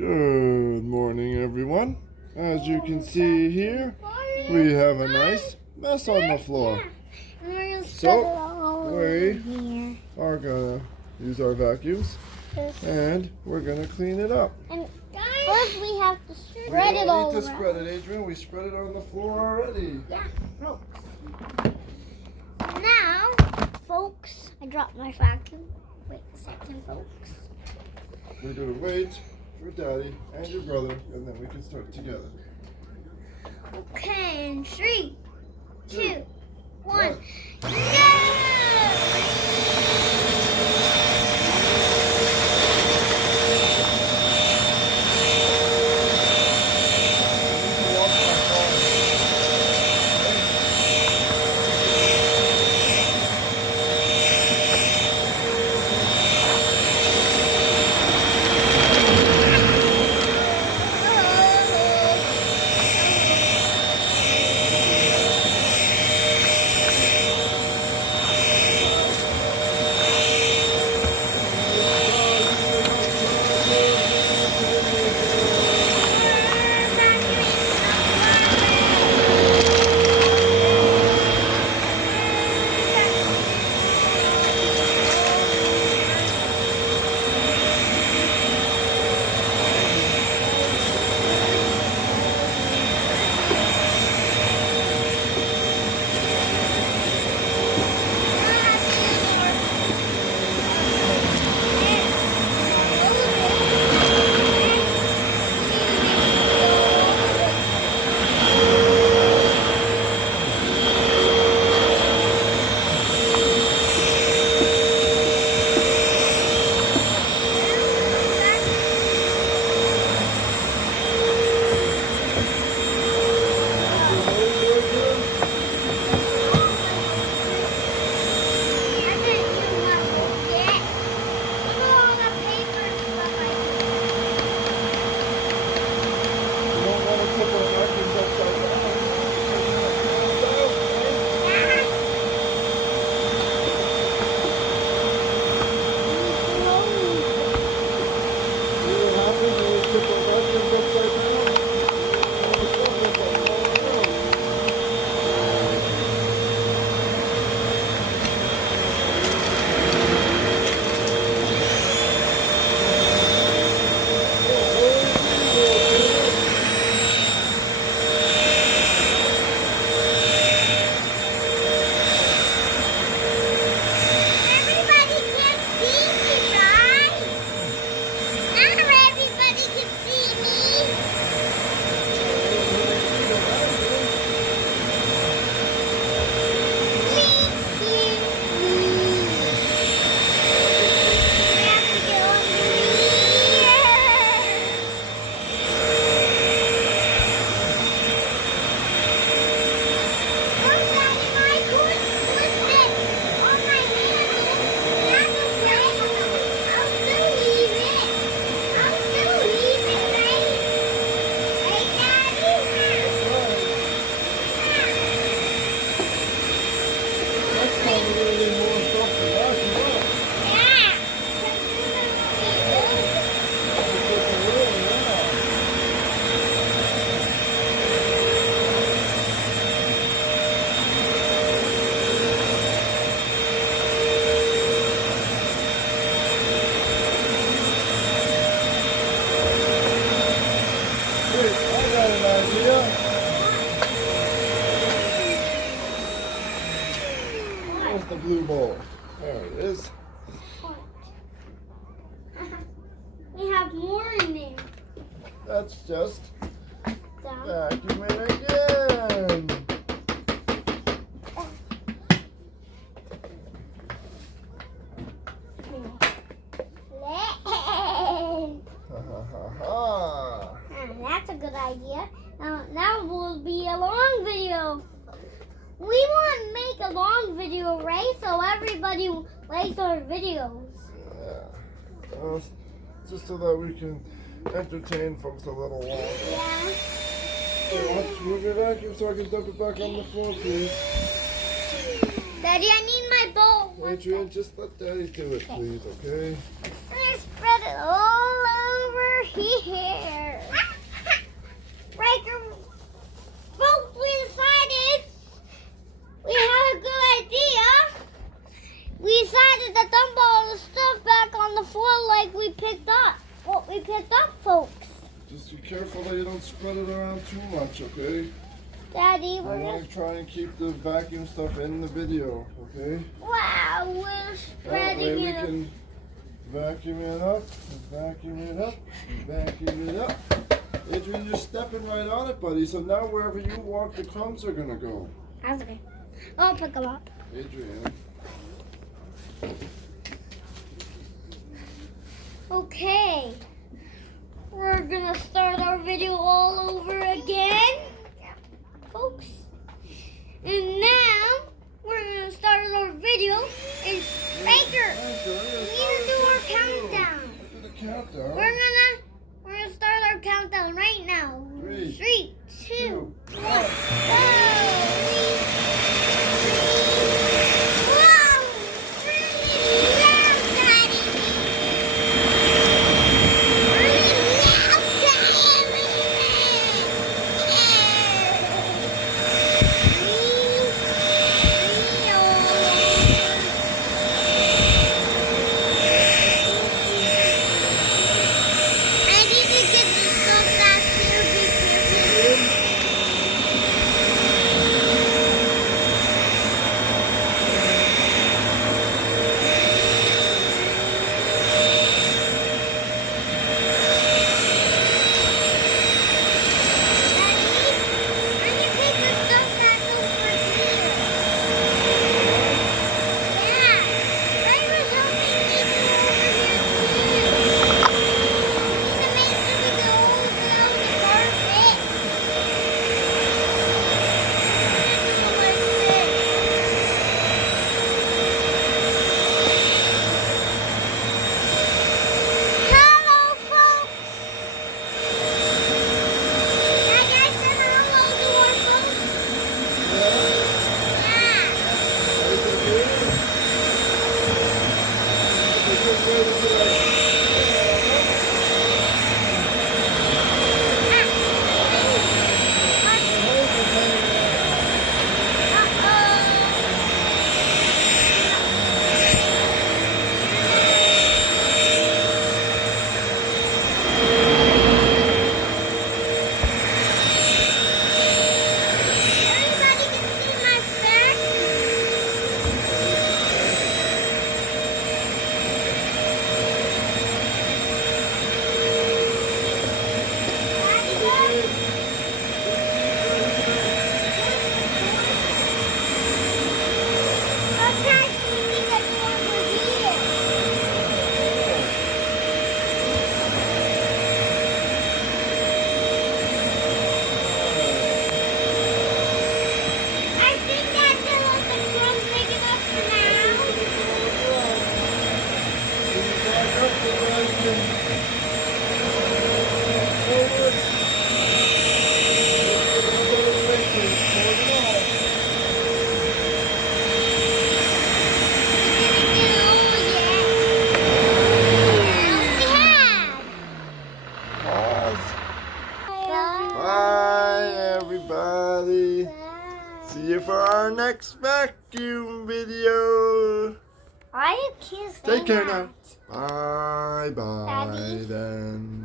Good morning, everyone. As you can see here, we have a nice mess on the floor. So, we are going to use our vacuums and we're going to clean it up. And first we have to spread it all around. We don't need to spread it, Adrian. We spread it on the floor already. Yeah, folks. Now, folks, I dropped my vacuum. Wait a second, folks. We're going to wait for Daddy and your brother, and then we can start together. Okay, in 3, 2, 1, go! Where's the blue bowl? There it is. We have more in there. That's just Down. vacuum it again. That's a good idea. Now will be a long video. We want to make a long video, right? So everybody likes our videos. Yeah. Well, just so that we can entertain folks a little longer. Yeah. Hey, why don't you move your vacuum so I can dump it back on the floor, please? Daddy, I need my bowl. Adrian, just let Daddy do it, please, okay? I'm gonna spread it all over here. Riker, folks, we decided we had a good idea. We decided to dump all the stuff back on the floor like we picked up. What we picked up, folks. Just be careful that you don't spread it around too much, okay? Daddy, I we're want to try and keep the vacuum stuff in the video, okay? wow, we're That way spreading we it. can vacuum it up, vacuum it up, vacuum it up. Adrian, you're stepping right on it, buddy. So now wherever you walk, the crumbs are gonna go. That's okay. I'll pick them up. Adrian. Okay. We're gonna start our video all over again, folks. And now we're gonna start our video. And Baker, we need to do our countdown. Do the countdown. We're gonna start our countdown right now. 3, 2, 1, go! See you for our next vacuum video. Why do kids say Take care that? now. Bye bye Daddy? then.